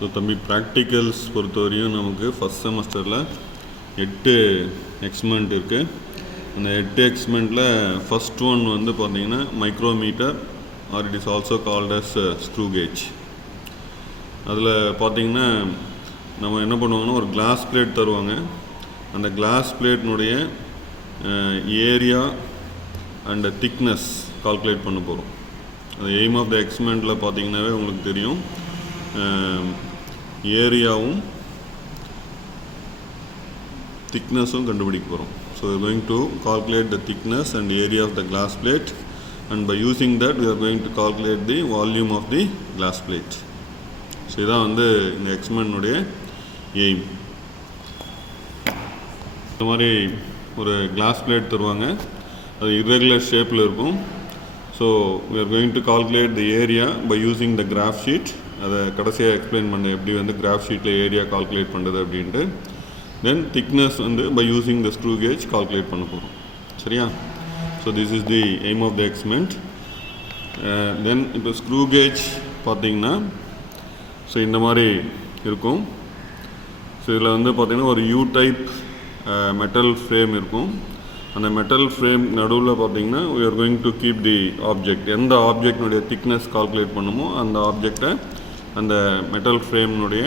So தம்பி practicals பொறுத்தவரையும் நமக்கு ஃபஸ்ட் செமஸ்டரில் 8 எக்ஸ்பெரிமெண்ட் இருக்குது. அந்த 8 எக்ஸ்பெரிமெண்ட்டில் ஃபஸ்ட் ஒன் வந்து பார்த்திங்கன்னா micrometer or it is also called as screw gauge. அதில் பார்த்திங்கன்னா நம்ம என்ன பண்ணுவாங்கன்னா ஒரு கிளாஸ் பிளேட் தருவாங்க. அந்த கிளாஸ் பிளேட்னுடைய ஏரியா அண்ட் திக்னஸ் கால்குலேட் பண்ண போகிறோம். அது எய்ம் ஆஃப் த எக்ஸ்பெரிமெண்ட்டில் பார்த்திங்கனாவே உங்களுக்கு தெரியும், ஏரியாவும் திக்னஸும் கண்டுபிடிக்க போகிறோம். So we are going to calculate the thickness and area of the glass plate, and by using that we are going to calculate the volume of the glass plate. So இதான் வந்து இந்த எக்ஸ்பெரிமெண்ட்னுடைய aim. இந்த மாதிரி ஒரு class plate தருவாங்க. அது irregular ஷேப்பில் இருக்கும். So we are going to calculate the area by using the graph sheet. அதை கடைசியாக எக்ஸ்பிளைன் பண்ண எப்படி வந்து கிராஃப் ஷீட்டில் ஏரியா கால்குலேட் பண்ணுறது அப்படின்ட்டு. தென் திக்னஸ் வந்து by using the screw gauge calculate பண்ண போகிறோம். சரியா? So this is the aim of the experiment. Then இப்போ ஸ்க்ரூ கேஜ் பார்த்திங்கன்னா ஸோ இந்த மாதிரி இருக்கும். ஸோ இதில் வந்து பார்த்திங்கன்னா ஒரு யூ டைப் மெட்டல் ஃப்ரேம் இருக்கும். அந்த மெட்டல் ஃப்ரேம் நடுவில் பார்த்திங்கன்னா we are going to keep the object. எந்த ஆப்ஜெக்டினுடைய திக்னஸ் கால்குலேட் பண்ணுமோ அந்த ஆப்ஜெக்டை அந்த மெட்டல் ஃப்ரேம்னுடைய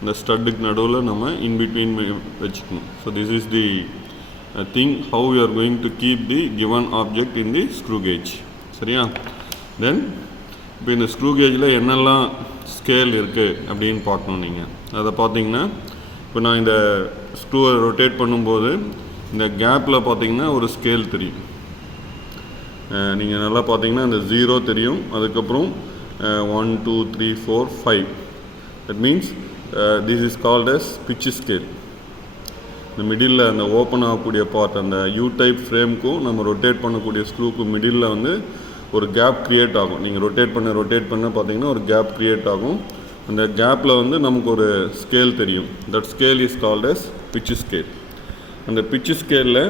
இந்த ஸ்டட்டுக்கு நடுவில் நம்ம இன்பிட்வீன் வச்சுக்கணும். So this is the thing how you are going to keep the given object in the screw gauge. சரியா? தென் இப்போ இந்த ஸ்க்ரூ கேஜில் என்னெல்லாம் ஸ்கேல் இருக்குது அப்படின்னு பார்க்கணும். நீங்கள் அதை பார்த்தீங்கன்னா இப்போ நான் இந்த ஸ்க்ரூவை ரொட்டேட் பண்ணும்போது இந்த கேப்பில் பார்த்தீங்கன்னா ஒரு ஸ்கேல் தெரியும். நீங்கள் நல்லா பார்த்தீங்கன்னா இந்த 0 தெரியும். அதுக்கப்புறம் 1 2 3 4 5. That means this is called as pitch scale. இந்த மிடில் அந்த ஓப்பன் ஆகக்கூடிய பார்ட் அந்த யூ டைப் ஃப்ரேம்க்கும் நம்ம ரொட்டேட் பண்ணக்கூடிய ஸ்க்ரூக்கும் மிடில் வந்து ஒரு கேப் க்ரியேட் ஆகும். நீங்கள் ரொட்டேட் பண்ண பார்த்தீங்கன்னா ஒரு கேப் க்ரியேட் ஆகும். அந்த கேப்பில் வந்து நமக்கு ஒரு ஸ்கேல் தெரியும். That scale is called as pitch scale. அந்த பிட்ச் ஸ்கேலில்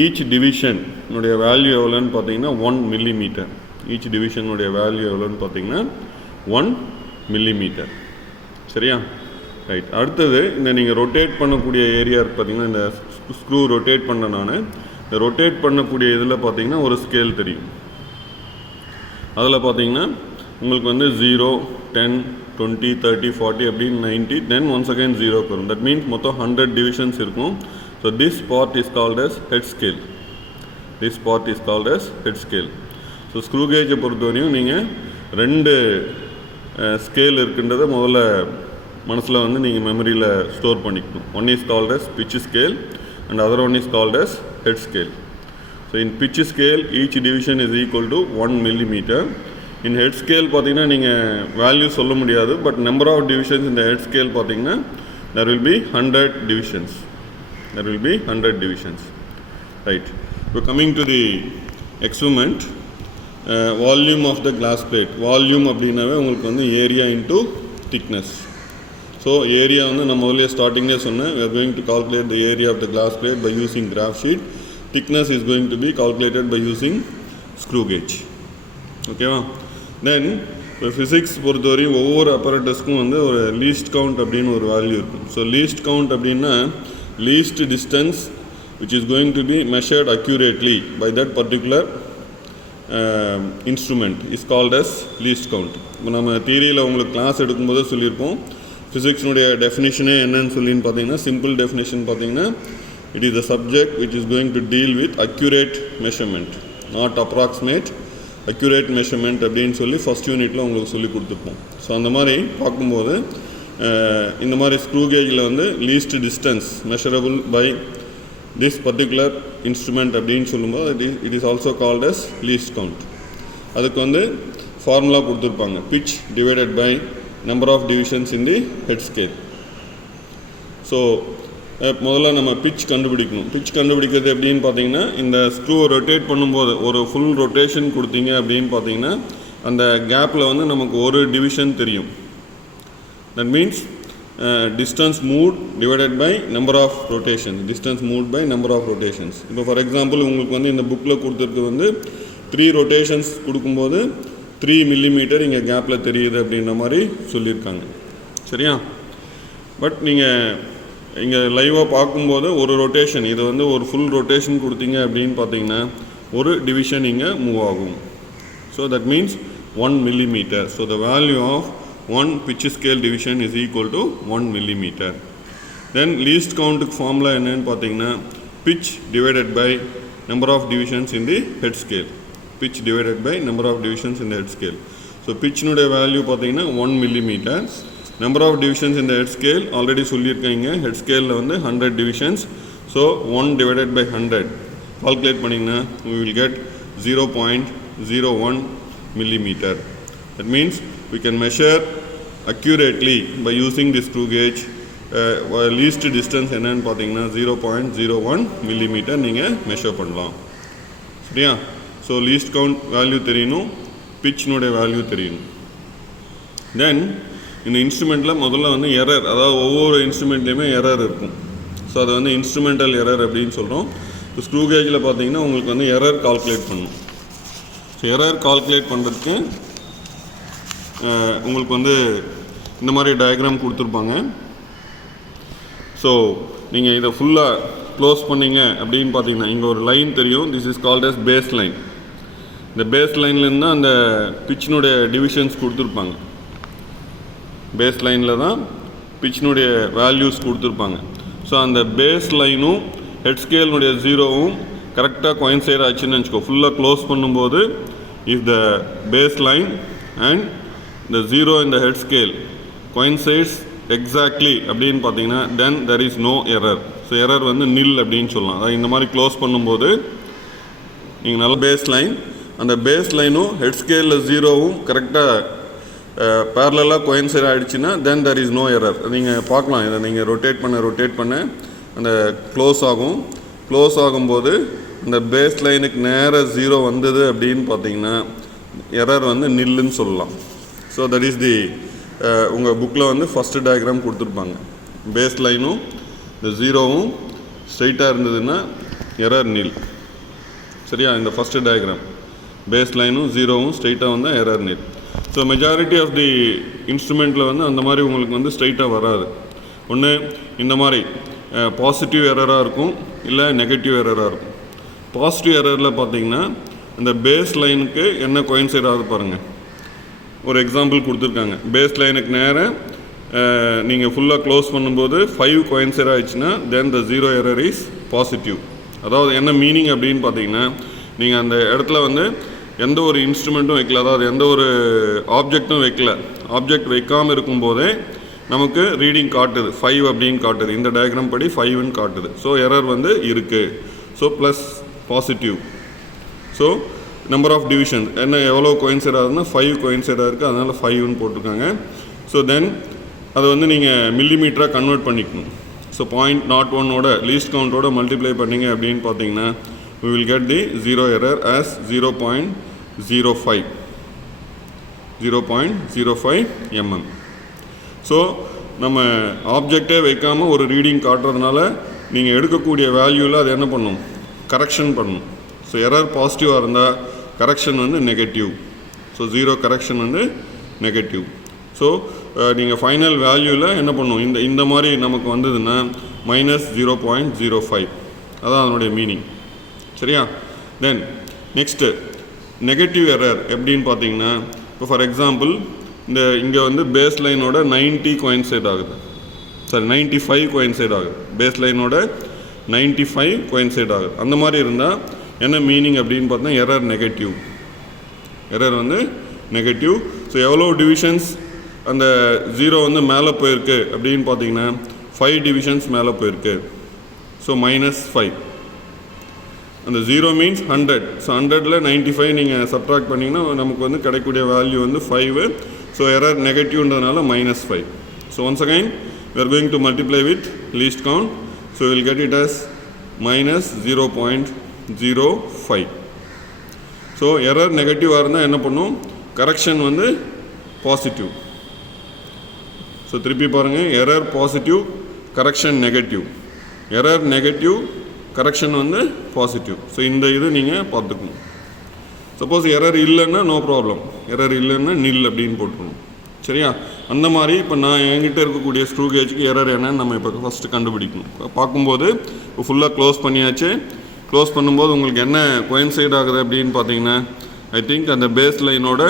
ஈச் டிவிஷனுடைய வேல்யூ எவ்வளோன்னு பார்த்தீங்கன்னா 1 மில்லிமீட்டர். ஈச் டிவிஷனுடைய வேல்யூ எவ்வளோன்னு பார்த்தீங்கன்னா 1 மில்லிமீட்டர். சரியா? ரைட். அடுத்தது இந்த நீங்கள் ரொட்டேட் பண்ணக்கூடிய ஏரியா இருக்குது பார்த்தீங்கன்னா, இந்த ஸ்க்ரூ ரொட்டேட் பண்ண நான் இந்த ரொட்டேட் பண்ணக்கூடிய இதில் பார்த்தீங்கன்னா ஒரு ஸ்கேல் தெரியும். அதில் பார்த்தீங்கன்னா உங்களுக்கு வந்து 0 10 20 30 40 அப்படின்னு 90 தென் ஒன்ஸ் அகைன் 0 வரும். தட் மீன்ஸ் மொத்தம் 100 டிவிஷன்ஸ் இருக்கும். So this part is called as head scale. This part is called as head scale. So screw gauge பொறுத்தவரையும் நீங்கள் 2 ஸ்கேல் இருக்குன்றதை முதல்ல மனசில் வந்து நீங்கள் மெமரியில் ஸ்டோர் பண்ணிக்கணும். One is called as pitch scale and other one is called as head scale. So in pitch scale each division is equal to 1 millimeter. In head scale பார்த்தீங்கன்னா நீங்கள் வேல்யூ சொல்ல முடியாது. பட் நம்பர் ஆஃப் டிவிஷன்ஸ் இந்த head scale பார்த்தீங்கன்னா there will be 100 divisions. There will be 100 divisions. Right. So coming to the experiment, volume of the glass plate. Volume அப்படின்னாவே உங்களுக்கு வந்து area into thickness. So area வந்து நம்ம முதல்ல ஸ்டார்டிங்லேயே சொன்னேன், we are going to calculate the area of the glass plate by using graph sheet. Thickness is going to be calculated by using screw gauge. ஓகேவா? தென் இப்போ ஃபிசிக்ஸ் பொறுத்தவரையும் ஒவ்வொரு அப்பரேட்டஸ்க்கும் வந்து ஒரு லீஸ்ட் கவுண்ட் அப்படின்னு ஒரு வேல்யூ இருக்கும். ஸோ லீஸ்ட் கவுண்ட் அப்படின்னா least distance which is going to be measured accurately by that particular instrument is called as least count. இப்போ நம்ம தியரியில் உங்களுக்கு கிளாஸ் எடுக்கும்போது சொல்லியிருப்போம், ஃபிசிக்ஸ்னுடைய டெஃபினிஷனே என்னன்னு சொல்லின்னு பார்த்தீங்கன்னா, சிம்பிள் டெஃபினிஷன் பார்த்தீங்கன்னா it is a subject which is going to deal with accurate measurement, not approximate, accurate measurement அப்படின்னு சொல்லி ஃபஸ்ட் யூனிட்டில் உங்களுக்கு சொல்லி கொடுத்துருப்போம். ஸோ அந்த மாதிரி பார்க்கும்போது இந்த மாதிரி ஸ்க்ரூ கேஜில் வந்து least distance measurable by this particular instrument அப்படின்னு சொல்லும்போது it is also called as least count. அதுக்கு வந்து ஃபார்முலா கொடுத்துருப்பாங்க, pitch divided by number of divisions in the head scale. So முதல்ல நம்ம பிட்ச் கண்டுபிடிக்கணும். பிட்ச் கண்டுபிடிக்கிறது எப்படின்னு பார்த்தீங்கன்னா, இந்த ஸ்க்ரூவை ரொட்டேட் பண்ணும்போது ஒரு ஃபுல் ரொட்டேஷன் கொடுத்தீங்க அப்படின்னு பார்த்தீங்கன்னா அந்த கேப்பில் வந்து நமக்கு ஒரு டிவிஷன் தெரியும். That means distance moved divided by number of rotations. Distance moved by number of rotations. இப்போ ஃபார் எக்ஸாம்பிள் உங்களுக்கு வந்து இந்த புக்கில் கொடுத்துருக்கு வந்து 3 rotations கொடுக்கும்போது 3 மில்லிமீட்டர் இங்கே கேப்பில் தெரியுது அப்படின்ற மாதிரி சொல்லியிருக்காங்க. சரியா? பட் நீங்கள் இங்கே லைவாக பார்க்கும்போது ஒரு ரொட்டேஷன், இது வந்து ஒரு ஃபுல் ரொட்டேஷன் கொடுத்தீங்க அப்படின்னு பார்த்தீங்கன்னா ஒரு டிவிஷன் இங்கே மூவ் ஆகும். So that means 1 millimeter. So the value of 1 pitch scale division is equal to 1 millimeter. Then least கவுண்ட்டுக்கு ஃபார்முலா என்னன்னு பார்த்தீங்கன்னா pitch divided by number of divisions in the head scale. Pitch divided by number of divisions in the head scale. So pitchனுடைய value பார்த்தீங்கன்னா 1 millimeter. Number of divisions in the head scale already சொல்லியிருக்காங்க. Head ஸ்கேலில் வந்து 100 divisions. So 1 divided by 100 calculate பண்ணிங்கன்னா we will get 0.01 millimeter. That means we can measure accurately by using this screw gauge least distance என்னன்னு பார்த்தீங்கன்னா 0.01 millimeter நீங்கள் measure பண்ணலாம். சரியா? So least count value தெரியணும், பிட்ச்னுடைய வேல்யூ தெரியணும். தென் இந்த இன்ஸ்ட்ருமெண்ட்டில் முதல்ல வந்து எரர், அதாவது ஒவ்வொரு இன்ஸ்ட்ருமெண்ட்லேயுமே எரர் இருக்கும். ஸோ அது வந்து இன்ஸ்ட்ருமெண்டல் எரர் அப்படின்னு சொல்கிறோம். இப்போ ஸ்க்ரூ கேஜில் பார்த்தீங்கன்னா உங்களுக்கு வந்து எரர் கால்குலேட் பண்ணணும். ஸோ எரர் கால்குலேட் பண்ணுறதுக்கு உங்களுக்கு வந்து இந்த மாதிரி டயக்ராம் கொடுத்துருப்பாங்க. ஸோ நீங்கள் இதை ஃபுல்லாக க்ளோஸ் பண்ணிங்க அப்படின்னு பார்த்தீங்கன்னா இங்கே ஒரு லைன் தெரியும். This is called as base line. இந்த பேஸ் லைன்லேருந்து தான் அந்த பிட்ச்னுடைய டிவிஷன்ஸ் கொடுத்துருப்பாங்க. பேஸ் லைனில் தான் பிட்ச்னுடைய வேல்யூஸ் கொடுத்துருப்பாங்க. ஸோ அந்த பேஸ் லைனும் ஹெட் ஸ்கேலுடைய ஜீரோவும் கரெக்டாக கோயின்சைட் ஆச்சுன்னு வச்சுக்கோ. ஃபுல்லாக க்ளோஸ் பண்ணும்போது if the base line and the zero in the head scale coincides exactly அப்படின்னு பார்த்தீங்கன்னா then there is no error. So error வந்து நில் அப்படின்னு சொல்லலாம். அதாவது இந்த மாதிரி க்ளோஸ் பண்ணும்போது நீங்கள் நல்ல பேஸ் லைன், அந்த பேஸ் லைனும் ஹெட் ஸ்கேலில் ஜீரோவும் கரெக்டாக பேரலாக கோயின்சைட் ஆகிடுச்சுன்னா then there is no error. நீங்கள் பார்க்கலாம், இதை நீங்கள் ரொட்டேட் பண்ண அந்த க்ளோஸ் ஆகும். க்ளோஸ் ஆகும்போது அந்த பேஸ் லைனுக்கு நேராக ஜீரோ வந்தது அப்படின்னு பார்த்தீங்கன்னா எரர் வந்து நில்லுன்னு சொல்லலாம். ஸோ தட் இஸ் தி உங்கள் புக்கில் வந்து ஃபஸ்ட்டு டயக்ராம் கொடுத்துருப்பாங்க. பேஸ் லைனும் இந்த ஜீரோவும் ஸ்ட்ரைட்டாக இருந்ததுன்னா எரர் நில். சரியா? இந்த ஃபஸ்ட்டு டயக்ராம் பேஸ் லைனும் ஜீரோவும் ஸ்ட்ரைட்டாக வந்தால் எரர் நில். ஸோ மெஜாரிட்டி ஆஃப் தி இன்ஸ்ட்ருமெண்ட்டில் வந்து அந்த மாதிரி உங்களுக்கு வந்து ஸ்ட்ரைட்டாக வராது. ஒன்று இந்த மாதிரி பாசிட்டிவ் எரராக இருக்கும், இல்லை நெகட்டிவ் எரராக இருக்கும். பாசிட்டிவ் எரரில் பார்த்தீங்கன்னா அந்த பேஸ் லைனுக்கு என்ன கோயின்சைட் ஆகுது பாருங்கள். ஒரு எக்ஸாம்பிள் கொடுத்துருக்காங்க. பேஸ் லைனுக்கு நேராக நீங்கள் ஃபுல்லாக க்ளோஸ் பண்ணும்போது 5 கோயின்சைட் ஆகிடுச்சுன்னா then the zero error is positive. அதாவது என்ன மீனிங் அப்படின்னு பார்த்தீங்கன்னா நீங்கள் அந்த இடத்துல வந்து எந்த ஒரு இன்ஸ்ட்ருமெண்ட்டும் வைக்கல, அதாவது எந்த ஒரு ஆப்ஜெக்டும் வைக்கல. ஆப்ஜெக்ட் வைக்காமல் இருக்கும்போதே நமக்கு ரீடிங் காட்டுது 5 அப்படின்னு காட்டுது. இந்த டயக்ராம் படி 5ன்னு காட்டுது. ஸோ எரர் வந்து இருக்குது. So plus positive. So number of division என்ன எவ்வளோ கோயின்சைட் ஆகுதுன்னா 5 கோயின்சைடாக இருக்குது, அதனால் 5ன்னு போட்டிருக்காங்க. ஸோ தென் அதை வந்து நீங்கள் மில்லிமீட்டராக கன்வெர்ட் பண்ணிக்கணும். ஸோ 0.01ஓட லீஸ்ட் கவுண்டோட மல்டிப்ளை பண்ணிங்க அப்படின்னு பார்த்தீங்கன்னா we will get the zero error as 0.05 mm. So நம்ம ஆப்ஜெக்டே வைக்காமல் ஒரு ரீடிங் காட்டுறதுனால நீங்கள் எடுக்கக்கூடிய வேல்யூவில் அது என்ன பண்ணும், கரெக்ஷன் பண்ணும். ஸோ எரர் பாசிட்டிவாக இருந்தால் கரெக்ஷன் வந்து நெகட்டிவ். ஸோ ஜீரோ கரெக்ஷன் வந்து நெகட்டிவ். ஸோ நீங்கள் ஃபைனல் வேல்யூவில் என்ன பண்ணும், இந்த மாதிரி நமக்கு வந்ததுன்னா -0.05. அதான் அதனுடைய மீனிங். சரியா? தென் நெக்ஸ்ட்டு நெகட்டிவ் எரர் எப்படின்னு பார்த்தீங்கன்னா இப்போ ஃபார் எக்ஸாம்பிள் இங்கே வந்து பேஸ் லைனோட 90 கோயின்சைட் ஆகுது, சாரி 95 கோயின்சைட் ஆகுது. பேஸ் லைனோட 95 கோயின்சைட் ஆகுது. அந்த மாதிரி இருந்தால் என்ன மீனிங் அப்படின்னு பார்த்தீங்கன்னா எரர் நெகட்டிவ். எரர் வந்து நெகட்டிவ். ஸோ எவ்வளோ டிவிஷன்ஸ் அந்த ஜீரோ வந்து மேலே போயிருக்கு அப்படின்னு பார்த்தீங்கன்னா 5 டிவிஷன்ஸ் மேலே போயிருக்கு. ஸோ -5. அந்த 0 மீன்ஸ் 100. ஸோ 100ல் 95 நீங்கள் சப்ட்ராக்ட் பண்ணிங்கன்னா நமக்கு வந்து கிடைக்கக்கூடிய வேல்யூ வந்து 5. ஸோ எரர் நெகட்டிவ்ன்றதுனால -5. So once again we are going to multiply with least count. So we will get it as -0.05. So error நெகட்டிவாக இருந்தால் என்ன பண்ணும், கரெக்ஷன் வந்து பாசிட்டிவ். ஸோ திருப்பி பாருங்கள், error positive, correction negative. Error negative, correction வந்து positive. So இந்த இது நீங்கள் பார்த்துக்கணும். சப்போஸ் எரர் இல்லைன்னா நோ ப்ராப்ளம், எரர் இல்லைன்னா நில் அப்படின்னு போட்டுக்கணும். சரியா? அந்த மாதிரி இப்போ நான் என்கிட்ட இருக்கக்கூடிய ஸ்க்ரூ கேஜுக்கு எரர் என்னன்னு நம்ம இப்போ ஃபஸ்ட்டு கண்டுபிடிக்கணும். பார்க்கும்போது இப்போ ஃபுல்லாக க்ளோஸ் பண்ணியாச்சு. க்ளோஸ் பண்ணும்போது உங்களுக்கு என்ன கோயின்சைட் ஆகுது அப்படின்னு பார்த்தீங்கன்னா, ஐ திங்க் அந்த பேஸ் லைனோட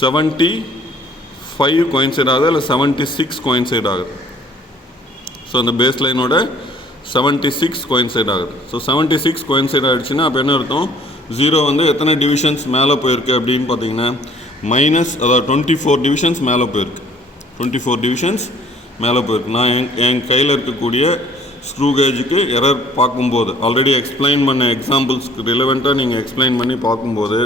75 கோயின்சைட் ஆகுது, இல்லை 76 கோயின்சைட் ஆகுது. ஸோ அந்த பேஸ் லைனோட 76 கோயின்சைட் ஆகுது. ஸோ 76 கோயின்சைட் ஆகிடுச்சுன்னா அப்போ என்ன அர்த்தம், 0 வந்து எத்தனை டிவிஷன்ஸ் மேலே போயிருக்கு அப்படின்னு பார்த்தீங்கன்னா அதாவது 24 டிவிஷன்ஸ் மேலே போயிருக்கு. 24 டிவிஷன்ஸ் மேலே போயிருக்கு. நான் என் கையில் இருக்கக்கூடிய ஸ்க்ரூ கேஜுக்கு எரர் பார்க்கும்போது ஆல்ரெடி எக்ஸ்பிளைன் பண்ண எக்ஸாம்பிள்ஸ்க்கு ரிலவெண்ட்டாக நீங்கள் எக்ஸ்பிளைன் பண்ணி பார்க்கும்போது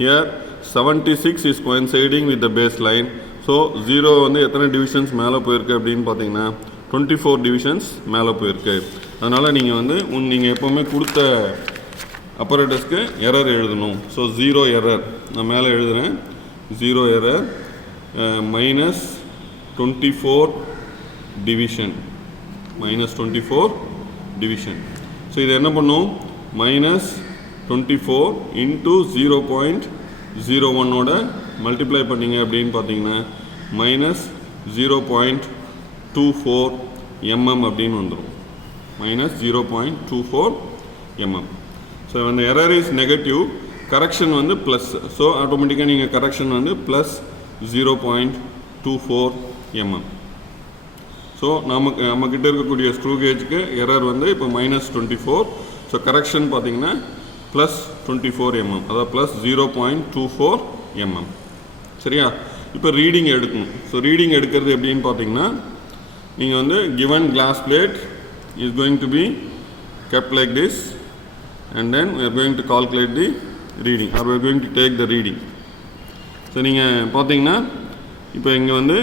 here 76 is coinciding with the base line. So 0 வந்து எத்தனை டிவிஷன்ஸ் மேலே போயிருக்கு அப்படின்னு பார்த்தீங்கன்னா 24 டிவிஷன்ஸ் மேலே போயிருக்கு. அதனால் நீங்கள் வந்து நீங்கள் எப்போவுமே கொடுத்த அப்பரேட்டஸ்க்கு எரர் எழுதணும். ஸோ 0 எரர் நான் மேலே எழுதுகிறேன். 0 எரர் -24 டிவிஷன் -24 டிவிஷன். ஸோ இது என்ன பண்ணும், -24 இன்ட்டு 0.01ஓட மல்டிப்ளை பண்ணிங்க அப்படின்னு பார்த்தீங்கன்னா -0.24 mm அப்படின்னு வந்துடும். -0.24 mm. ஸோ அந்த எரர் இஸ் நெகட்டிவ், கரெக்ஷன் வந்து ப்ளஸ். ஸோ ஆட்டோமேட்டிக்காக நீங்கள் கரெக்ஷன் வந்து +0.24 mm. ஸோ நம்மக்கிட்ட இருக்கக்கூடிய ஸ்க்ரூ கேஜுக்கு எரர் வந்து இப்போ -24. ஸோ கரெக்ஷன் பார்த்தீங்கன்னா +24 mm, அதாவது +0.24 mm. சரியா? இப்போ ரீடிங் எடுக்கணும். ஸோ ரீடிங் எடுக்கிறது எப்படின்னு பார்த்தீங்கன்னா, நீங்கள் வந்து given glass plate is going to be kept like this and then we are going to calculate the reading or we are going to take the reading. So நீங்கள் பார்த்தீங்கன்னா இப்போ இங்கே வந்து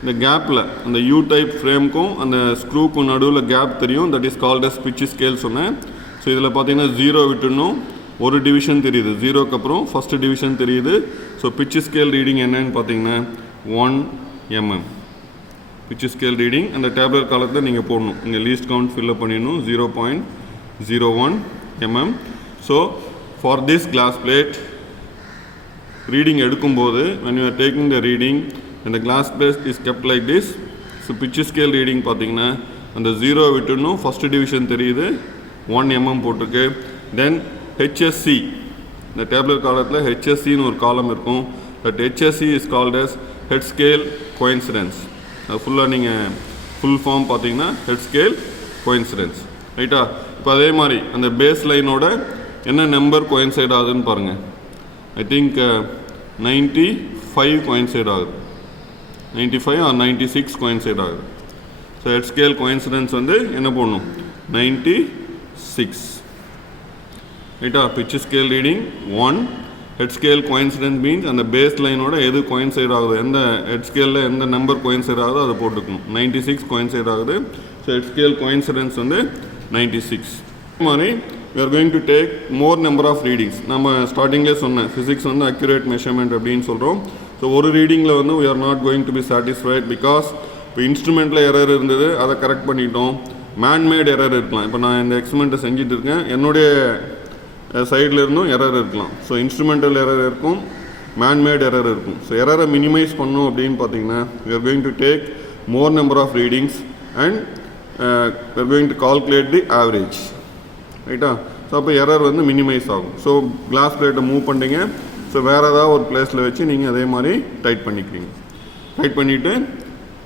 இந்த கேப்பில் அந்த யூ டைப் ஃப்ரேமுக்கும் அந்த ஸ்க்ரூக்கும் நடுவில் கேப் தெரியும். That is called as pitch scale சொன்னேன். ஸோ இதில் பார்த்தீங்கன்னா 0 விட்டுணும், ஒரு டிவிஷன் தெரியுது. 0க்கு அப்புறம் ஃபஸ்ட்டு டிவிஷன் தெரியுது. ஸோ பிட்ச் ஸ்கேல் ரீடிங் என்னன்னு பார்த்தீங்கன்னா 1 mm. பிட்ச் ஸ்கேல் ரீடிங் அந்த டேப்லெட் காலத்தில் நீங்கள் போடணும். இங்கே லீஸ்ட் கவுண்ட் ஃபில்லப் பண்ணிடணும் 0.01 mm. So for this glass plate reading எடுக்கும்போது when you are taking the reading and the glass plate is kept like this, so pitch scale reading பார்த்தீங்கன்னா அந்த 0 விட்டுணும், first division தெரியுது, 1 mm போட்டிருக்கு. தென் HSC, இந்த tablet காலத்தில் HSCன்னு ஒரு காலம் இருக்கும். That HSC is called as head scale coincidence. அது ஃபுல்லாக நீங்கள் ஃபுல் ஃபார்ம் பார்த்தீங்கன்னா head scale coincidence. ரைட்டா? இப்போ அதே மாதிரி அந்த பேஸ் லைனோட என்ன நம்பர் கோயின்சைட் ஆகுதுன்னு பாருங்கள். ஐ திங்க் 95 கோயின்சைட் ஆகுது, 95 or 96 கோயின்சைட் ஆகுது. ஸோ ஹெட் ஸ்கேல் கோயின்சிடன்ஸ் வந்து என்ன போடணும், 96. ரைட்டா? Pitch scale reading 1, head scale coincidence means அந்த பேஸ் லைனோட எது கோயின்சைட் ஆகுது, எந்த ஹெட் ஸ்கேலில் எந்த நம்பர் கோயின்சைட் ஆகுதோ அதை போட்டுக்கணும். 96 கோயின்சைட் ஆகுது. ஸோ ஹெட் ஸ்கேல் கோயின்சிடன்ஸ் வந்து 96. மாதிரி we are going to take more number of readings. நம்ம ஸ்டார்டிங்லேயே சொன்னேன், ஃபிசிக்ஸ் வந்து அக்யூரேட் மெஷர்மெண்ட் அப்படின்னு சொல்கிறோம். ஸோ ஒரு ரீடிங்கில் வந்து we are not going to be satisfied because இப்போ இன்ஸ்ட்ருமெண்ட்டில் எரர் இருந்தது, அதை கரெக்ட் பண்ணிட்டோம். மேன்மேட் எரர் இருக்கலாம். இப்போ நான் இந்த எக்ஸ்பெரிமெண்ட்டை செஞ்சுட்டு இருக்கேன், என்னுடைய சைடில் இருந்தும் எரர் இருக்கலாம். ஸோ இன்ஸ்ட்ருமெண்டல் எரர் இருக்கும், மேன்மேட் எரர் இருக்கும். ஸோ எரரை மினிமைஸ் பண்ணணும் அப்படின்னு பார்த்தீங்கன்னா we are going to take more number of readings and we are going to calculate the average. ரைட்டா? ஸோ அப்போ எரர் வந்து மினிமைஸ் ஆகும். ஸோ கிளாஸ் பிளேட்டை மூவ் பண்ணிங்க. ஸோ வேறு ஏதாவது ஒரு பிளேஸில் வச்சு நீங்கள் அதே மாதிரி டைட் பண்ணிக்கிறீங்க. டைட் பண்ணிவிட்டு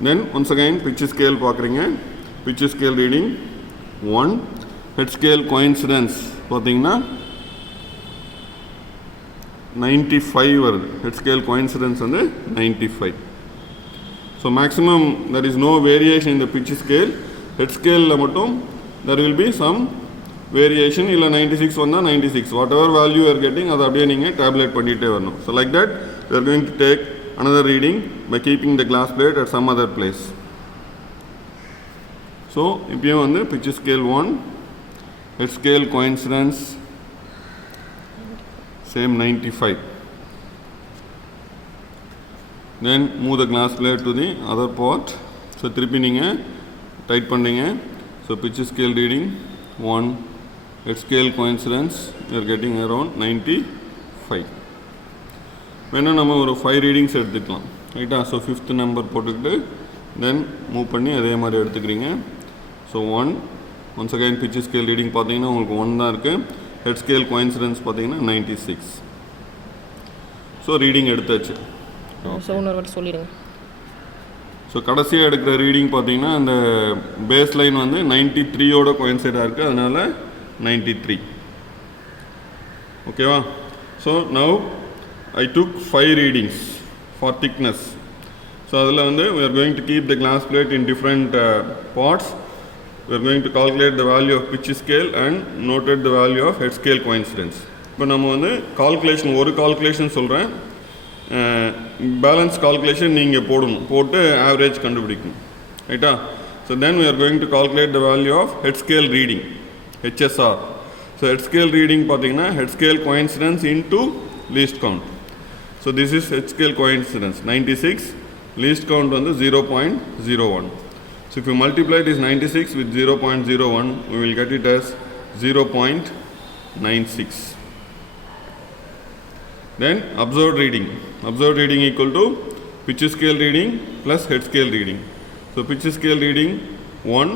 then once again pitch scale பார்க்குறீங்க. Pitch scale reading 1, head scale coincidence பார்த்தீங்கன்னா 95 வருது. ஹெட் ஸ்கேல் கோயின்சிடன்ஸ் வந்து 95. So maximum there is no variation in the pitch scale. Head ஸ்கேலில் மட்டும் there will be some variation. இல்லை 96 வந்தால் 96, whatever value are getting அதை அப்படியே நீங்கள் டேப்லெட் பண்ணிகிட்டே வரணும். So like that we are going to take another reading by keeping the glass plate at some other place. So இப்பயும் வந்து pitch scale 1, head scale coincidence same 95. Then move the glass plate to the other part. So திருப்பி நீங்கள் tight பண்ணிங்க. So pitch scale reading 1, head scale coincidence we are getting around 95. வேணால் நம்ம ஒரு 5 readings எடுத்துக்கலாம். ரைட்டா. ஸோ ஃபிஃப்த் நம்பர் போட்டுக்கிட்டு then move பண்ணி அதே மாதிரி எடுத்துக்கிறீங்க. So 1 once again pitch scale reading பார்த்தீங்கன்னா உங்களுக்கு 1 தான் இருக்குது. ஹெட் ஸ்கேல் கோயின்சிடன்ஸ் பார்த்தீங்கன்னா 96. ஸோ ரீடிங் எடுத்தாச்சு. ஸோ இன்னொரு வாட்டி சொல்லிடுங்க. ஸோ கடைசியாக எடுக்கிற ரீடிங் பார்த்தீங்கன்னா அந்த பேஸ் லைன் வந்து 93ஓட கோயின்சைடாக இருக்குது, அதனால் 93. ஓகேவா. So now I took 5 readings for thickness. So அதில் வந்து we are going to keep the glass plate in different parts. We are going to calculate the value of pitch scale and noted the value of head scale coincidence. இப்போ நம்ம வந்து calculation ஒரு calculation சொல்கிறேன், balance calculation நீங்கள் போட்டு average கண்டுபிடிக்கணும். ரைட்டா. So then we are going to calculate the value of head scale reading, HSR. So head scale reading பார்த்தீங்கன்னா head scale coincidence into least count. So this is head scale coincidence 96, least count வந்து 0.01. So if you multiply this 96 with 0.01, we will get it as 0.96. Then observed reading equal to pitch scale reading plus head scale reading. So pitch scale reading 1,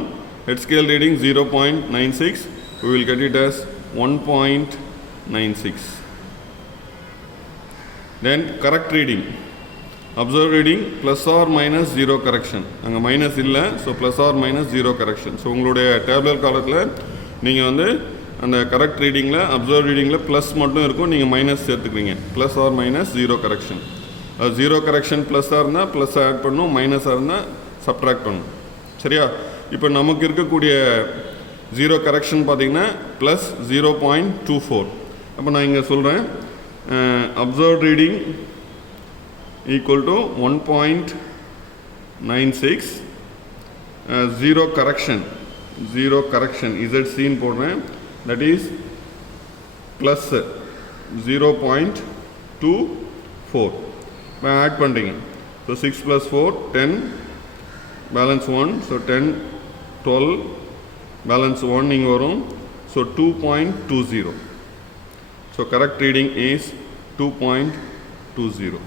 head scale reading 0.96, we will get it as 1.96. Then correct reading, observed reading plus or minus 0 correction. அங்கே minus இல்லை, so plus or minus 0 correction. So உங்களுடைய tablet காலத்தில் நீங்கள் வந்து அந்த correct ரீடிங்கில் observe ரீடிங்கில் plus மட்டும் இருக்கும், நீங்கள் மைனஸ் சேர்த்துக்கிறீங்க. Plus or minus 0 correction. அது 0 கரெக்ஷன் ப்ளஸ்ஸாக இருந்தால் ப்ளஸ் ஆட் பண்ணணும், மைனஸாக இருந்தால் சப்ட்ராக்ட் பண்ணணும். சரியா. இப்போ நமக்கு இருக்கக்கூடிய 0 கரெக்ஷன் பார்த்தீங்கன்னா ப்ளஸ் 0.24. அப்போ நான் இங்கே சொல்கிறேன் observed reading equal to 1.96, 0 correction ZC போடுறேன், that is plus 0.24. இப்போ ஆட் பண்ணுறீங்க. So 6 plus 4 10, balance 1, so 10 12, balance 1 இங்கே வரும், so 2.20. So correct reading is 2.20.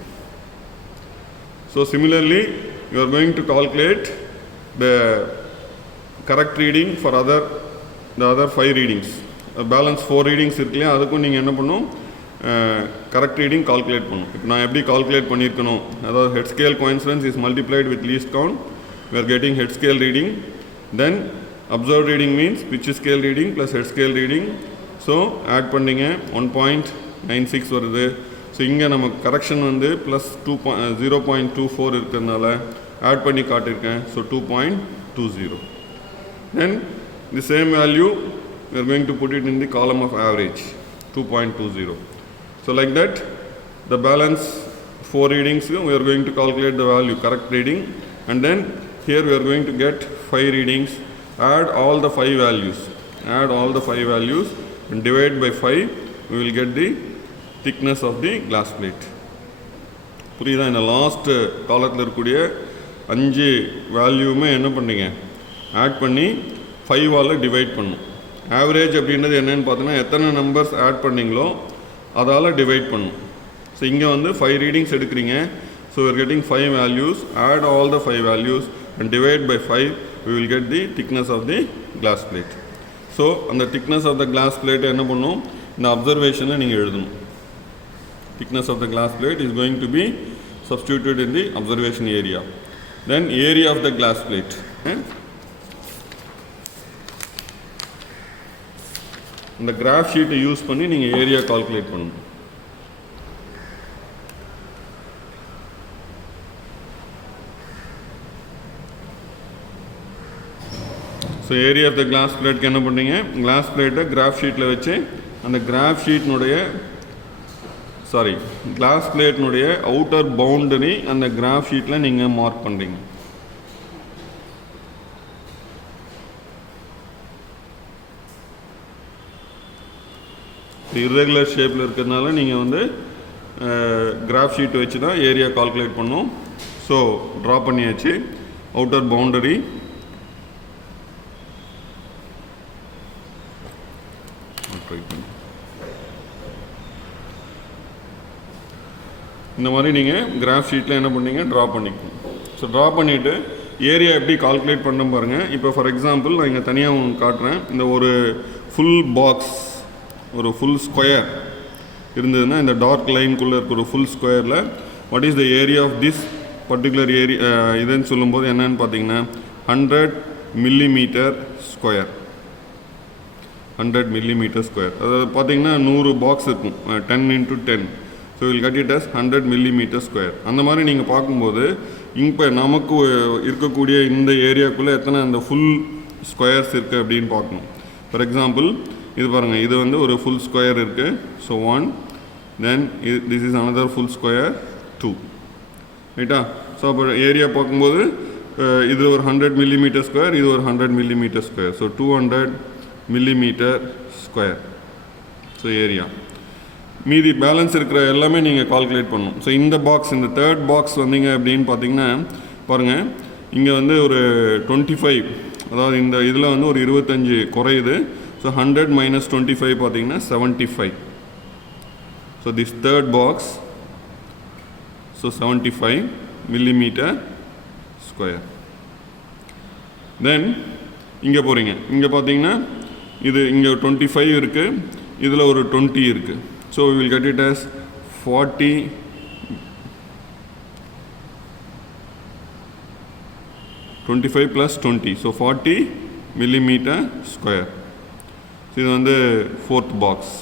So similarly, you are going to calculate the correct reading for the other 5 readings. Balance 4 readings இருக்குல்லையா, அதுக்கும் நீங்கள் என்ன பண்ணணும், கரெக்ட் ரீடிங் கால்குலேட் பண்ணணும். இப்போ நான் எப்படி கால்குலேட் பண்ணியிருக்கணும், அதாவது head scale coincidence is multiplied with least count, we are getting head scale reading. Then observed reading means pitch scale reading plus head scale reading. So add பண்ணிங்க 1.96 வருது. So இங்கே நம்ம கரெக்ஷன் வந்து ப்ளஸ் 0.24 இருக்கிறதுனால add பண்ணி காட்டியிருக்கேன். So 2.20. Then the same value we are going to put it in the column of average, 2.20. So like that, the balance 4 readings we are going to calculate the value, correct reading, and then here we are going to get 5 readings, add all the 5 values and divide by 5, we will get the thickness of the glass plate. புரியுதா. இந்த last காலத்தில் இருக்கக்கூடிய 5 வேல்யூமே என்ன பண்ணீங்க, add பண்ணி 5ஆல் divide பண்ணும். Average அப்படின்றது என்னென்னு பார்த்தீங்கன்னா எத்தனை நம்பர்ஸ் ஆட் பண்ணிங்களோ அதால் டிவைட் பண்ணும். ஸோ இங்கே வந்து 5 ரீடிங்ஸ் எடுக்கிறீங்க. So we are getting 5 values, add all the 5 values and divide by 5, we will get the thickness of the glass plate. So அந்த திக்னஸ் ஆஃப் த கிளாஸ் பிளேட்டை என்ன பண்ணும், இந்த அப்சர்வேஷனில் நீங்கள் எழுதணும். Thickness of the glass plate is going to be substituted in the observation area. Then area of the glass plate, இந்த graph ஷீட்டை யூஸ் பண்ணி நீங்கள் ஏரியா கால்குலேட் பண்ணணும். So area of the glass பிளேட்க்கு என்ன பண்ணுறீங்க, கிளாஸ் பிளேட்டை கிராஃப் ஷீட்டில் வச்சு அந்த கிராஃப் ஷீட்னுடைய கிளாஸ் பிளேட்னுடைய அவுட்டர் பவுண்டரி அந்த கிராஃப் ஷீட்டில் நீங்கள் மார்க் பண்ணுறீங்க. இர்ரெகுலர் ஷேப்பில் இருக்கிறதுனால நீங்கள் வந்து கிராஃப் ஷீட் வச்சு தான் ஏரியா கால்குலேட் பண்ணணும். ஸோ ட்ரா பண்ணியாச்சு அவுட்டர் பவுண்டரி. இந்த மாதிரி நீங்கள் கிராஃப் ஷீட்டில் என்ன பண்ணீங்க ட்ரா பண்ணிக்கணும். ஸோ ட்ரா பண்ணிவிட்டு ஏரியா எப்படி கால்குலேட் பண்ணணும் பாருங்கள். இப்போ ஃபார் எக்ஸாம்பிள் நான் இங்கே தனியாக உங்களுக்கு காட்டுறேன். இந்த ஒரு ஃபுல் பாக்ஸ், ஒரு ஃபுல் ஸ்கொயர் இருந்ததுன்னா இந்த டார்க் லைனுக்குள்ளே இருக்க ஒரு ஃபுல் ஸ்கொயரில் what is the area of this particular area இதுன்னு சொல்லும்போது என்னன்னு பார்த்தீங்கன்னா 100 millimeter ஸ்கொயர். 100 millimeter ஸ்கொயர், அதாவது பார்த்தீங்கன்னா 100 பாக்ஸ் இருக்கும், 10 into 10. So will cut it as 100 millimeter square. அந்த மாதிரி நீங்கள் பார்க்கும்போது இப்போ நமக்கு இருக்கக்கூடிய இந்த ஏரியாக்குள்ளே எத்தனை அந்த ஃபுல் ஸ்கொயர்ஸ் இருக்குது அப்படின்னு பார்க்கணும். ஃபார் எக்ஸாம்பிள் இது பாருங்கள், இது வந்து ஒரு ஃபுல் ஸ்கொயர் இருக்குது. So 1, then this is another full square 2, ரைட்டா? ஸோ அப்போ ஏரியா பார்க்கும்போது இது ஒரு 100 millimeter ஸ்கொயர், இது ஒரு 100 millimeter square. So 200 millimeter square. So area மீதி பேலன்ஸ் இருக்கிற எல்லாமே நீங்கள் கால்குலேட் பண்ணணும். ஸோ இந்த பாக்ஸ், இந்த தேர்ட் பாக்ஸ் வந்தீங்க அப்படின்னு பார்த்தீங்கன்னா பாருங்கள், இங்கே வந்து ஒரு 25, அதாவது இந்த இதில் வந்து ஒரு 25 குறையுது. ஸோ 100 - 25 பார்த்தீங்கன்னா 75. So this third box, so 75 millimeter square. Then இங்கே போகிறீங்க, இங்கே பார்த்தீங்கன்னா இது இங்கே 25 இருக்குது, இதில் ஒரு 20 இருக்குது. So we will get it as 40 25 plus 20, so 40 millimeter square. So இது வந்து ஃபோர்த் பாக்ஸ்.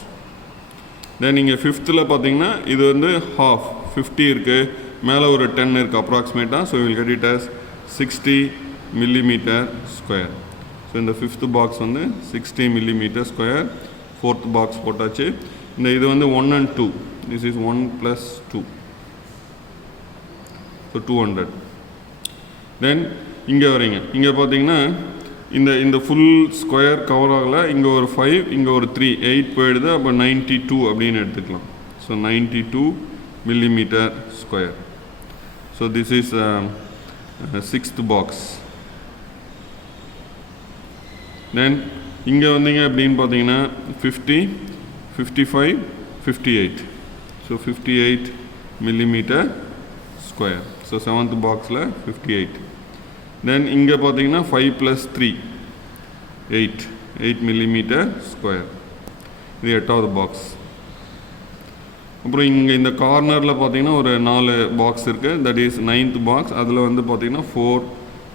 தென் இங்கே ஃபிஃப்த்தில் பார்த்தீங்கன்னா இது வந்து ஹாஃப் 50 இருக்குது, மேலே ஒரு 10 இருக்குது அப்ராக்சிமேட்டாக. So will get it as 60 millimeter square. So இந்த ஃபிஃப்த் பாக்ஸ் வந்து 60 millimeter ஸ்கொயர். ஃபோர்த் பாக்ஸ் போட்டாச்சு. இந்த இது வந்து 1 and 2, this is 1 plus 2, so 200. தென் இங்கே வரீங்க, இங்கே பார்த்தீங்கன்னா இந்த ஃபுல் ஸ்கொயர் கவர் ஆகலை, இங்கே ஒரு 5, இங்கே ஒரு 3, 8 போயிடுது. அப்போ 92 அப்படின்னு எடுத்துக்கலாம். So 92 millimeter square. So this is sixth box. Then இங்கே வந்தீங்க அப்படின்னு பார்த்தீங்கன்னா 50, 55, 58. So 58 millimeter square. So seventh பாக்ஸில் 58. தென் இங்கே பார்த்தீங்கன்னா 5 plus 3, 8 millimeter ஸ்கொயர். இது எட்டாவது பாக்ஸ். அப்புறம் இங்கே இந்த கார்னரில் பார்த்தீங்கன்னா ஒரு 4 பாக்ஸ் இருக்குது, தட் இஸ் 9th பாக்ஸ். அதில் வந்து பார்த்தீங்கன்னா 4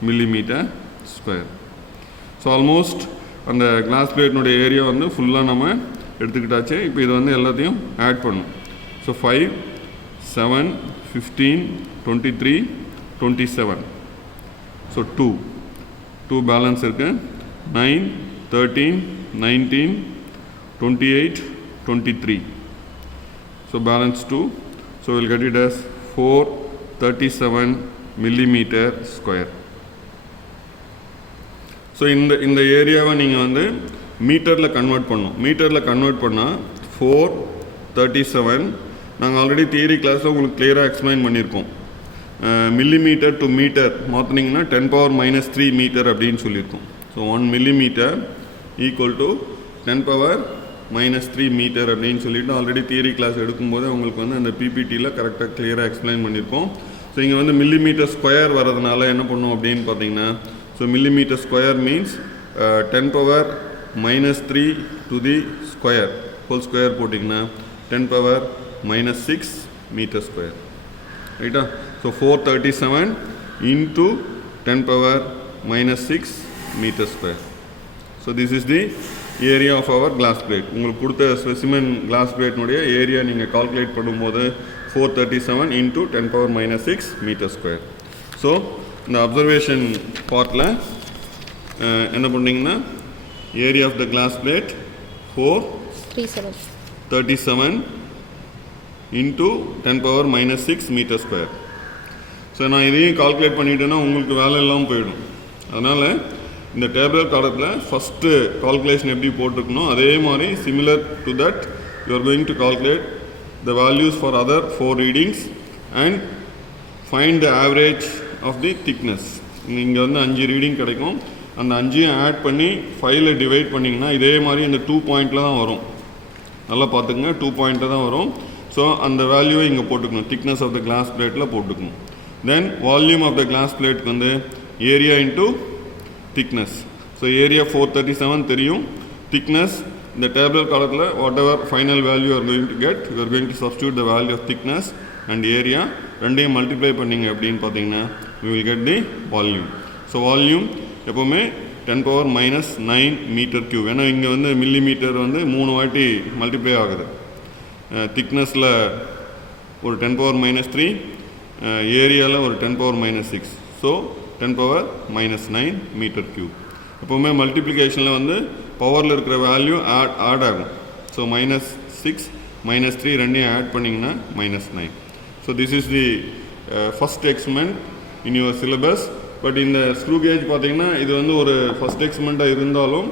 millimeter ஸ்கொயர். ஸோ ஆல்மோஸ்ட் அந்த கிளாஸ் பிளேட்னுடைய ஏரியா வந்து ஃபுல்லாக நம்ம எடுத்துக்கிட்டாச்சு. இப்போ இது வந்து எல்லாத்தையும் ஆட் பண்ணும். ஸோ 5, 7, 15, 23, 27. ஸோ 2 பேலன்ஸ் இருக்குது. 9, 13, 19, 28, 23. So balance 2. So will get it as 437 millimeter square. So இந்த ஏரியாவை நீங்கள் வந்து மீட்டரில் கன்வெர்ட் பண்ணணும். மீட்டரில் கன்வெர்ட் பண்ணால் 437, நாங்கள் ஆல்ரெடி தியரி கிளாஸில் உங்களுக்கு கிளியராக எக்ஸ்பிளைன் பண்ணியிருக்கோம். மில்லிமீட்டர் டு மீட்டர் மாற்றினீங்கன்னா 10⁻³ மீட்டர் அப்படின்னு சொல்லியிருக்கோம். So 1 millimeter equal to 10⁻³ meter அப்படின்னு சொல்லிட்டு ஆல்ரெடி தியரி கிளாஸ் எடுக்கும்போது உங்களுக்கு வந்து அந்த பிபிடியில் கரெக்டாக கிளியராக எக்ஸ்பிளைன் பண்ணியிருக்கோம். ஸோ இங்கே வந்து மில்லிமீட்டர் ஸ்கொயர் வரதுனால என்ன பண்ணும் அப்படின்னு பார்த்தீங்கன்னா, so millimeter square means 10⁻³ to the square whole square போட்டிங்கன்னா 10⁻⁻6 மீட்டர் ஸ்கொயர், ரைட்டா? So 437 into 10⁻⁻6 meter square. So this is the area of our glass plate. உங்களுக்கு கொடுத்த ஸ்பெசிமென் கிளாஸ் பிளேட்னுடைய ஏரியா நீங்கள் கால்குலேட் பண்ணும்போது 437 into 10⁻⁻6 மீட்டர் ஸ்கொயர். ஸோ இந்த observation பார்ட்டில் என்ன பண்ணிங்கன்னா, area of the glass plate 437 into 10⁻⁻6 meter square. So நான் இதையும் கால்குலேட் பண்ணிட்டேன்னா உங்களுக்கு வேலை இல்லாமல் போயிடும். அதனால் இந்த டேபிள் காலத்தில் ஃபஸ்ட்டு கால்குலேஷன் எப்படி போட்டிருக்கணும் அதே மாதிரி similar to that you are going to calculate the values for other 4 readings and find the average of the thickness. இங்கே வந்து 5 ரீடிங் கிடைக்கும். அந்த 5ஐயும் ஆட் பண்ணி 5ல் டிவைட் பண்ணிங்கன்னா இதே மாதிரி இந்த 2 பாயிண்டில் தான் வரும். நல்லா பார்த்துக்குங்க, 2 பாயிண்டில் தான் வரும். ஸோ அந்த வேல்யூவை இங்கே போட்டுக்கணும், திக்னஸ் ஆஃப் த கிளாஸ் பிளேட்டில் போட்டுக்கணும். Then volume of the glass பிளேட்டுக்கு வந்து area into thickness. So area 437 தெரியும். திக்னஸ் இந்த டேபிள் காலத்தில் whatever final value are going to get, you are going to substitute the value of thickness and area. ரெண்டையும் multiply பண்ணிங்க அப்படின்னு பார்த்தீங்கன்னா we will get the volume. So volume எப்போவுமே 10⁻⁻9 metre cube. ஏன்னா இங்கே வந்து மில்லிமீட்டர் வந்து 3 வாட்டி மல்டிப்ளை ஆகுது. திக்னஸில் ஒரு 10⁻⁻3, ஏரியாவில் ஒரு 10⁻⁻6. So 10⁻⁻9 metre cube. எப்போவுமே மல்டிப்ளிகேஷனில் வந்து பவரில் இருக்கிற வேல்யூ ஆட் ஆகும். ஸோ -6 -3 ரெண்டையும் ஆட் பண்ணிங்கன்னா -9. So this is the first experiment in your syllabus. But இந்த ஸ்க்ரூ கேஜ் பார்த்தீங்கன்னா இது வந்து ஒரு ஃபஸ்ட் எக்ஸ்பெரிமெண்ட்டாக இருந்தாலும்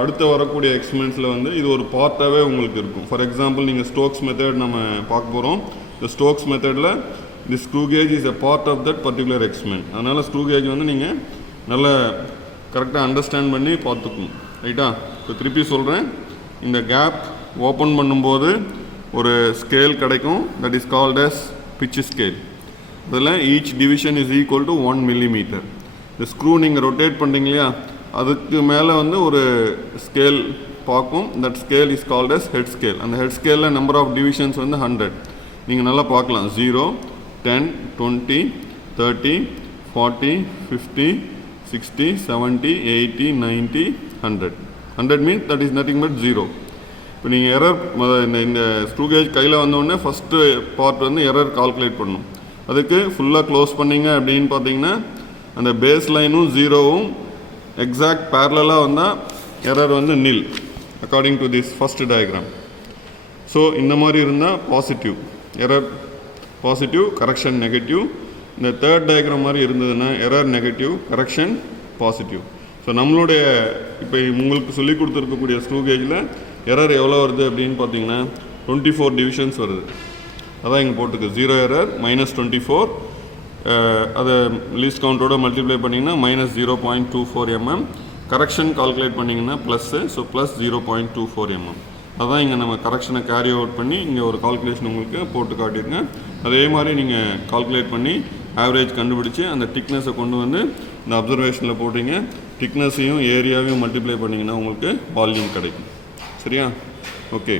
அடுத்து வரக்கூடிய எக்ஸ்பெரிமெண்ட்ஸில் வந்து இது ஒரு பார்ட்டாகவே உங்களுக்கு இருக்கும். ஃபார் எக்ஸாம்பிள் நீங்கள் ஸ்டோக்ஸ் மெத்தட் நம்ம பார்க்க போகிறோம். இந்த ஸ்டோக்ஸ் மெத்தடில் the screw gauge is a part of that particular experiment. அதனால் ஸ்க்ரூ கேஜ் வந்து நீங்கள் நல்லா கரெக்டாக அண்டர்ஸ்டாண்ட் பண்ணி பார்த்துக்கணும். ரைட்டா? இப்போ திருப்பி சொல்கிறேன், இந்த கேப் ஓப்பன் பண்ணும்போது ஒரு ஸ்கேல் கிடைக்கும், that is called as pitch scale. அதில் each division is equal to 1 millimetre. இந்த ஸ்க்ரூ நீங்கள் ரொட்டேட் பண்ணுறீங்க இல்லையா, அதுக்கு மேலே வந்து ஒரு ஸ்கேல் பார்க்கும். That scale is called as head scale. அந்த ஹெட் ஸ்கேலில் நம்பர் ஆஃப் டிவிஷன்ஸ் வந்து 100. நீங்கள் நல்லா பார்க்கலாம், 0, 10, 20, 30, 40, 50, 60, 70, 80, 90, 100. 100 means that is nothing but 0. இப்போ நீங்கள் எரர் இந்த ஸ்க்ரூ கேஜ் கையில் வந்தோடனே ஃபஸ்ட்டு பார்ட் வந்து எரர் கால்குலேட் பண்ணணும். அதுக்கு ஃபுல்லாக க்ளோஸ் பண்ணிங்க அப்படின்னு பார்த்தீங்கன்னா அந்த பேஸ் லைனும் 0வும் எக்ஸாக்ட் பேரலாக வந்தால் எரர் வந்து நில் according to this first diagram. So இந்த மாதிரி இருந்தால் positive, error positive, correction negative. இந்த தேர்ட் டயக்ராம் மாதிரி இருந்ததுன்னா error negative, correction positive. So நம்மளுடைய இப்போ உங்களுக்கு சொல்லி கொடுத்துருக்கக்கூடிய ஸ்க்ரூ கேஜில் எரர் எவ்வளோ வருது அப்படின்னு பார்த்தீங்கன்னா 24 டிவிஷன்ஸ் வருது. அதான் இங்கே போட்டுருக்கு 0 எரர் -24. அதை லீஸ்ட் கவுண்டோட மல்டிப்ளை பண்ணிங்கன்னா -0.24 mm. கரெக்ஷன் கால்குலேட் பண்ணிங்கன்னா ப்ளஸ்ஸு, ஸோ +0.24 mm. அதான் இங்கே நம்ம கரெக்ஷனை கேரி அவுட் பண்ணி இங்கே ஒரு கால்குலேஷன் உங்களுக்கு போட்டு காட்டியிருக்கேன். அதே மாதிரி நீங்கள் கால்குலேட் பண்ணி ஆவரேஜ் கண்டுபிடிச்சி அந்த திக்னஸை கொண்டு வந்து இந்த அப்சர்வேஷனில் போட்டிங்க. திக்னஸையும் ஏரியாவையும் மல்டிப்ளை பண்ணிங்கன்னா உங்களுக்கு வால்யூம் கிடைக்கும். சரியா? ஓகே.